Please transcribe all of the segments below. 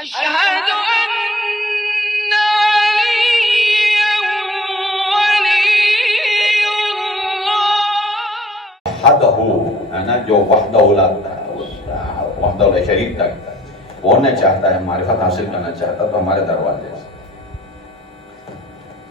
أشهد أن عليا ولي الله وحدہ ہے نا، جو وحدہ لا شریک تک وہ ہونا چاہتا ہے، معرفت حاصل کرنا چاہتا تو ہمارے دروازے سے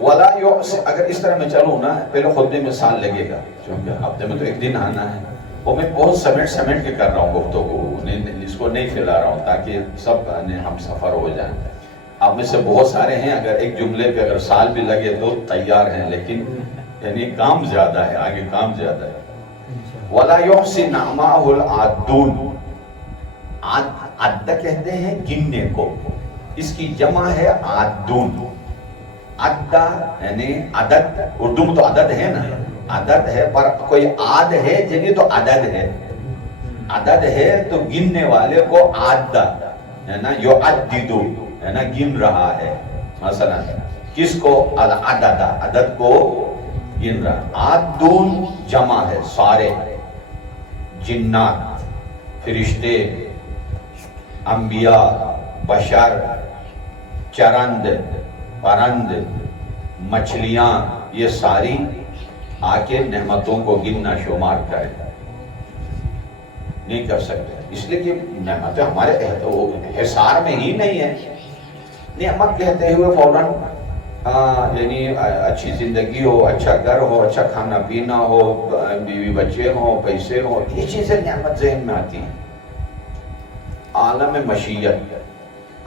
ولا یعصی. اگر اس طرح میں چلوں نا، پہلے خود میں مثال لگے گا، کیونکہ ہفتے میں تو ایک دن آنا ہے، وہ میں بہت سمیٹ کے کر رہا ہوں گفتگو، اس کو نہیں پھیلا رہا ہوں تاکہ سب ہم سفر ہو جائیں. آپ میں سے بہت سارے ہیں، اگر ایک جملے پہ اگر سال بھی لگے تو تیار ہیں، لیکن یعنی کام زیادہ ہے، آگے کام زیادہ ہے. وَلَا يُحْصِي نَعْمَاهُ الْعَادُّونَ. عد کہتے ہیں گننے کو، اس کی جمع ہے عادون. عدہ یعنی عدد، اردو میں تو عدد ہے نا، عدد ہے، پر کوئی عاد ہے جنہیں تو عدد ہے. عدد ہے تو گننے والے کو عادہ ہے نا، یعددو ہے نا، گن رہا ہے. مثلا کس کو؟ العدد، عدد کو گن رہا. عادون جمع ہے سارے، جنات، فرشتے، انبیاء، بشر، چرند، پرند، مچھلیاں، یہ ساری آ کے نعمتوں کو گننا شمار کرے. نہیں کر سکتے، اس لیے کہ نعمتیں ہمارے حصار میں ہی نہیں ہے. نعمت کہتے ہوئے فوراً یعنی اچھی زندگی ہو، اچھا گھر ہو، اچھا کھانا پینا ہو، بیوی بچے ہو، پیسے ہو، یہ چیزیں نعمت ذہن میں آتی ہیں. عالم مشیت،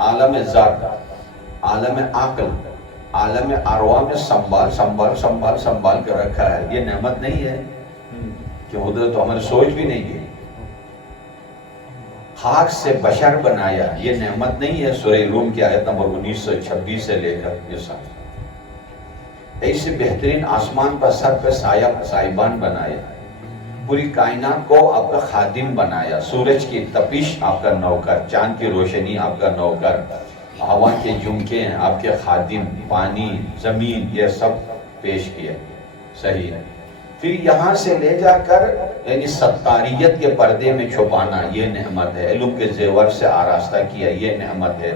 عالم ذات، عالم عقل، عالم ارواح میں سنبھال کر رکھا ہے، یہ نعمت نہیں ہے کہ ادھر تو ہماری سوچ بھی نہیں ہے. خاک سے بشر بنایا، یہ نعمت نہیں ہے. سورہ روم کی آیت نمبر 1926 سے لے کر یہ سب. ایسے بہترین آسمان پر سر پہ سائبان بنایا، پوری کائنات کو آپ کا خادم بنایا. سورج کی تپش آپ کا نوکر، چاند کی روشنی آپ کا نوکر، ہوا کے جھونکے آپ کے خادم، پانی، زمین، یہ سب پیش کیا. صحیح ہے. پھر یہاں سے لے جا کر یعنی ستاریت کے پردے میں چھپانا، یہ نعمت ہے. علم کے زیور سے آراستہ کیا، یہ نعمت ہے.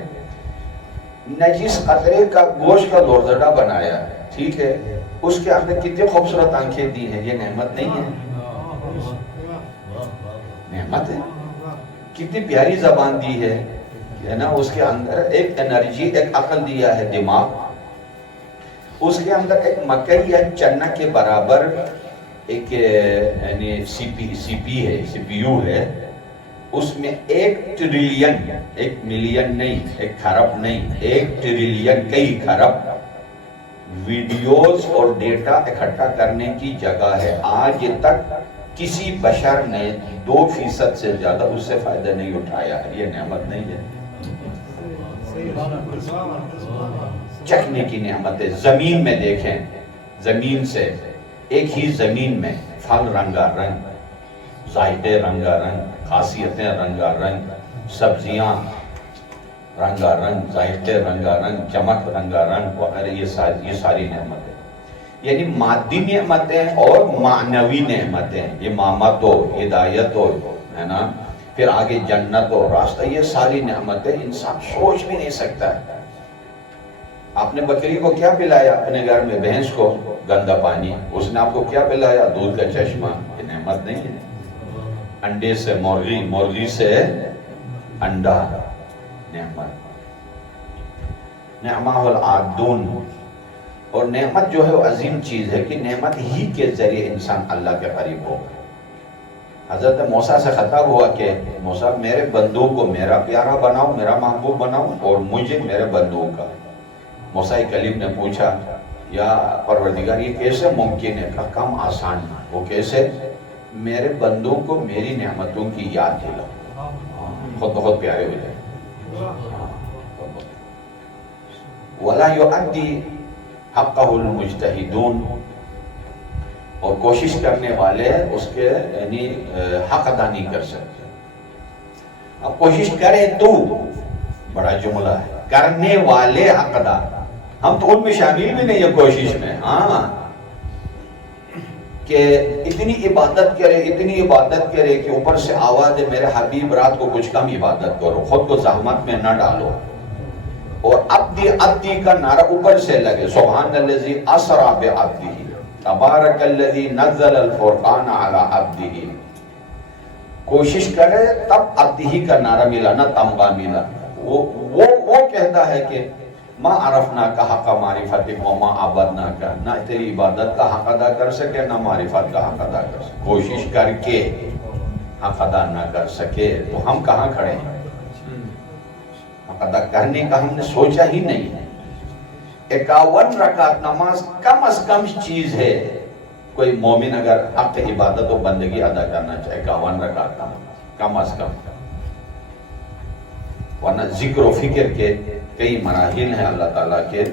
نجس قطرے کا گوشت کا لوردڑا بنایا، ٹھیک ہے، اس کے اندر کتنی خوبصورت آنکھیں دی ہیں، یہ نعمت نہیں ہے؟ نعمت ہے. کتنی پیاری زبان دی ہے نا، اس کے اندر ایک انرجی، ایک عقل دیا ہے، دماغ. اس کے اندر ایک مکئی یا چنا کے برابر ایک یعنی سی پی یو ہے. اس میں 1 ٹریلین، 1 ملین نہیں، 1 خرب نہیں، 1 ٹریلین، کئی خرب ویڈیوز اور ڈیٹا اکٹھا کرنے کی جگہ ہے. آج تک کسی بشر نے 2% سے زیادہ اس سے فائدہ نہیں اٹھایا ہے، یہ نعمت نہیں ہے؟ چکھنے کی نعمت ہے. زمین میں دیکھیں، زمین سے ایک ہی زمین میں پھل رنگا رنگ، ذائقے رنگا رنگ، خاصیتیں رنگا رنگ، سبزیاں رنگا رنگ، ذائقے رنگا رنگ، چمک رنگا رنگ وغیرہ، یہ ساری نعمتیں. یعنی مادی نعمتیں اور معنوی نعمتیں، یہ امامت ہو، ہدایت ہو، ہے نا، پھر آگے جنت ہو، راستہ، یہ ساری نعمتیں انسان سوچ بھی نہیں سکتا ہے. آپ نے بکری کو کیا پلایا اپنے گھر میں؟ بھینس کو گندا پانی. اس نے آپ کو کیا پلایا؟ دودھ کا چشمہ. یہ نعمت نہیں ہے؟ انڈے سے مرغی، مرغی سے انڈا، نعمت. نعمہ العادون. اور نعمت جو ہے وہ عظیم چیز ہے کہ نعمت ہی کے ذریعے انسان اللہ کے قریب ہوگا. حضرت موسیٰ سے خطاب ہوا کہ موسیٰ میرے بندوں کو میرا پیارا بناؤ، میرا محبوب بناؤ، اور مجھے میرے بندوں کا. موسیٰ کلیم نے پوچھا یا پروردگار یہ کیسے ممکن ہے؟ کہا کم آسان. وہ کیسے؟ میرے بندوں کو میری نعمتوں کی یاد دلاؤ، خود بہت پیارے ہو جائے. وَلَا يُؤَدِّي حَقَّهُ الْمُجْتَهِدُونَ. اور کوشش کرنے والے اس کے یعنی حق ادا نہیں کر سکتے. اب کوشش کرے تو بڑا جملہ ہے، کرنے والے حق ادا. ہم تو ان میں شامل بھی نہیں ہے کوشش میں. ہاں کہ اتنی عبادت کرے کہ اوپر سے آواز ہے میرے حبیب رات کو کچھ کم عبادت کرو، خود کو زحمت میں نہ ڈالو. اور عبدی عبدی کا نعرہ اوپر سے لگے، سبحان الذی اسری بعبدہ، تبارک الذی نزل الفرقان علی عبدہ. کوشش کرے تب عبدہ کا نعرہ ملا، نہ تمغہ ملا. وہ کہتا ہے کہ ما عرفنا کا حق معرفتک وما عبدنا کا، نہ تیری عبادت کا حق ادا کر سکے نہ معرفت کا حق ادا کر سکے. کوشش کر کے حق ادا نہ کر سکے تو ہم کہاں کھڑے ہیں؟ حق ادا کرنے کا ہم نے سوچا ہی نہیں ہے. 51 رکعت نماز کم از کم چیز ہے. کوئی مومن اگر حق عبادت و بندگی ادا کرنا چاہے 51 رکعت کم از کم، ورنہ ذکر و فکر کے کئی مراحل ہیں اللہ تعالیٰ کے.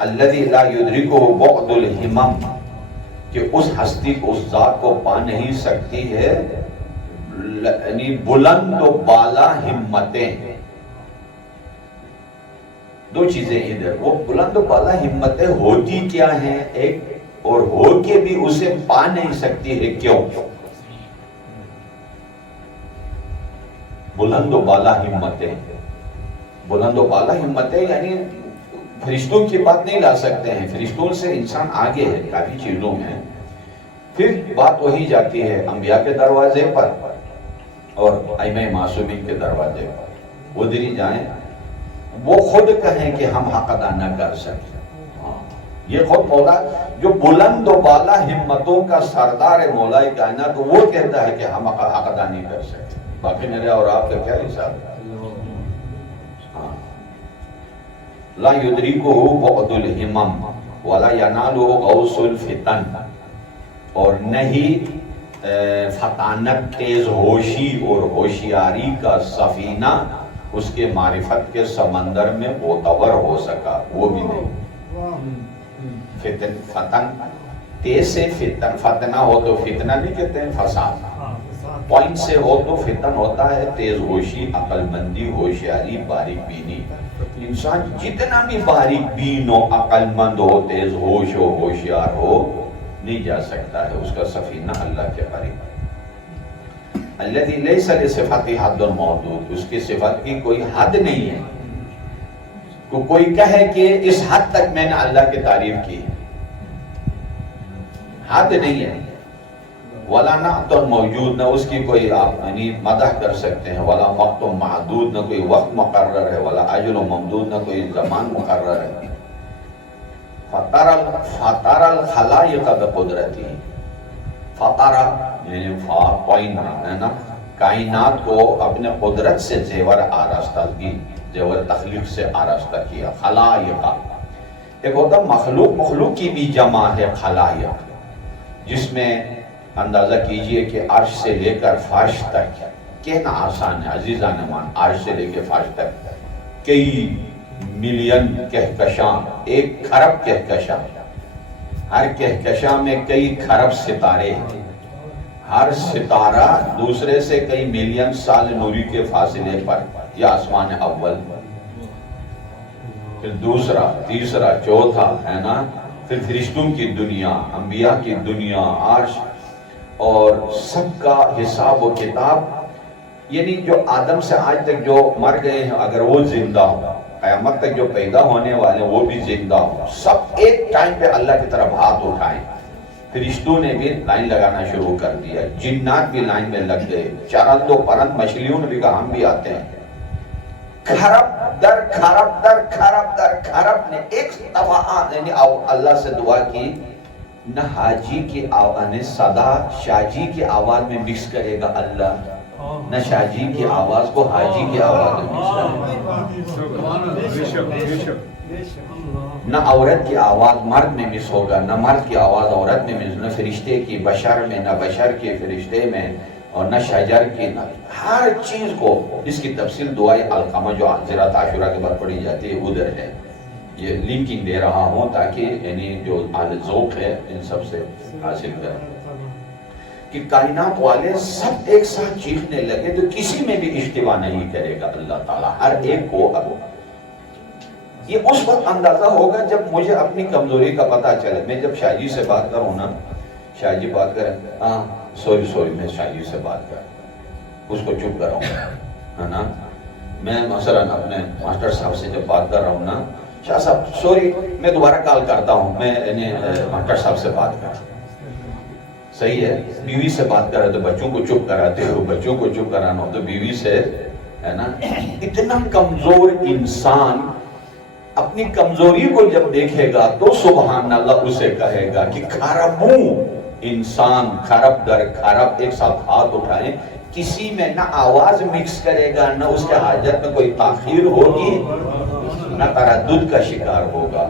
الذی لا یدرکہ بعد الہمم، کہ اس ہستی کو، اس ذات کو پا نہیں سکتی ہے یعنی بلند و بالا ہمتیں. دو چیزیں ادھر، وہ بلند و بالا ہمتیں ہوتی کیا ہیں ایک، اور ہو کے بھی اسے پا نہیں سکتی ہے کیوں؟ بلند و بالا ہمتیں، بلند و بالا ہمتیں یعنی فرشتوں کی بات نہیں لا سکتے ہیں، فرشتوں سے انسان آگے ہے کافی چیزوں میں. پھر بات وہی جاتی ہے انبیاء کے دروازے پر اور ائمہ معصومین کے دروازے پر. ادھر ہی جائیں، وہ خود کہیں کہ ہم حق ادا نہ کر سکیں. یہ خود مولا جو بلند و بالا ہمتوں کا سردار ہے، مولا کائنات، وہ کہتا ہے کہ ہم حق ادا نہیں کر سکتے. باقی میرے اور آپ کا کیا حساب ہے؟ لا یدرکہ بعد الہمم ولا ینالہ غوث الفتن، اور نہیں فطانت، تیز ہوشی اور ہوشیاری کا سفینہ اس کے معرفت کے سمندر میں معتبر ہو سکا، وہ بھی نہیں. فتن تیز سے فتن، فتنہ ہو تو فتنہ نہیں کہتے ہیں، فساد. پوائنٹ سے ہو تو فتن ہوتا ہے تیز ہوشی، عقل مندی، ہوشیاری، باریک بینی. انسان جتنا بھی باریک بین ہو، عقل مند ہو، تیز ہوش ہو، ہوشیار ہو، نہیں جا سکتا ہے اس کا سفینہ اللہ کے قریب. الذی لیس لصفاتہ حد محدود، اس کی صفات کی کوئی حد نہیں ہے. کوئی کہے کہ اس حد تک میں نے اللہ کی تعریف کی، حد نہیں ہے. ولا نعت موجود، نہ اس کی کوئی آپ یعنی مدح کر سکتے ہیں. ولا وقت محدود، نہ کوئی وقت مقرر ہے. ولا اجل ممدود، نہ کوئی زمان مقرر ہے. فطر الخلائق بقدرتی، فطر یعنی پوائنٹ ہے نا، کائنات کو اپنے قدرت سے زیور آراستہ کی، زیور تخلیق سے آراستہ کیا. خلائق ایک ہوتا مخلوق، مخلوق کی بھی جمع ہے خلائق، جس میں اندازہ کیجئے کہ عرش سے لے کر فرش تک کہنا آسان ہے عزیزان مان. عرش سے لے کے فرش تک کئی ملین کہکشاں، 1 کھرب کہکشاں، ہر کہکشاں میں کئی کھرب ستارے، ہر ستارہ دوسرے سے کئی ملین سال نوری کے فاصلے پر. یہ آسمان اول، پھر دوسرا، تیسرا، چوتھا ہے نا. پھر فرشتوں کی دنیا، انبیاء کی دنیا، عرش، اور سب کا حساب و کتاب. یعنی جو آدم سے آج تک جو مر گئے ہیں اگر وہ زندہ ہو، قیامت تک جو پیدا ہونے والے وہ بھی زندہ ہو، سب ایک ٹائم پہ اللہ کی طرف ہاتھ اٹھائیں. فرشتوں نے بھی لائن لگانا شروع کر دیا، جنات بھی لائن میں لگ گئے، چرند و پرند مچھلیوں نے بھی کہا ہم بھی آتے ہیں. کھرب در کھرب در کھرب در کھرب نے ایک دفعہ یعنی اللہ سے دعا کی، نہ حاجی کی آواز نے صدا شاہ جی کی آواز میں مکس کرے گا اللہ، نہ شاہ جی کی آواز کو حاجی کی آواز میں مکس کرے گا. نہ عورت کی آواز مرد میں مکس ہوگا، نہ مرد کی آواز عورت میں مکس، نہ فرشتے کی بشر میں، نہ بشر کی فرشتے میں، اور نہ شجر کی، نہ ہر چیز کو. اس کی تفصیل دعائے علقمہ جو زراعت عاشورہ کے بعد پڑھی جاتی ہے ادھر ہے. یہ لنکنگ دے رہا ہوں تاکہ یعنی جو اہل ذوق ہے ان سب سے حاصل کریں کہ کائنات والے سب ایک ساتھ چیخنے لگے تو کسی میں بھی اشتباہ نہیں کرے گا اللہ تعالیٰ، ہر ایک کو. اب یہ اس وقت اندازہ ہوگا جب مجھے اپنی کمزوری کا پتہ چلے. میں جب شاہ جی سے بات کروں نا، شاہ جی بات کریں، ہاں سوری میں شاہ جی سے بات کروں، اس کو چپ کراؤں ہے نا. میں مثلاً اپنے ماسٹر صاحب سے جب بات کر رہا ہوں نا، شاہ صاحب سوری میں دوبارہ کال کرتا ہوں، میں ماسٹر صاحب سے بات کر رہا ہوں، صحیح ہے. بیوی سے بات کر رہے تو بچوں کو چپ کراتے ہو، بچوں کو چپ کرانا ہو تو بیوی سے، ہے نا. اتنا کمزور انسان اپنی کمزوری کو جب دیکھے گا تو سبحان اللہ اسے کہے گا کہ خرابوں انسان، خراب در خراب، ایک ساتھ ہاتھ اٹھائیں. کسی میں نہ آواز مکس کرے گا، نہ اس کے حاجت میں کوئی تاخیر ہوگی، نہ تردد کا شکار ہوگا.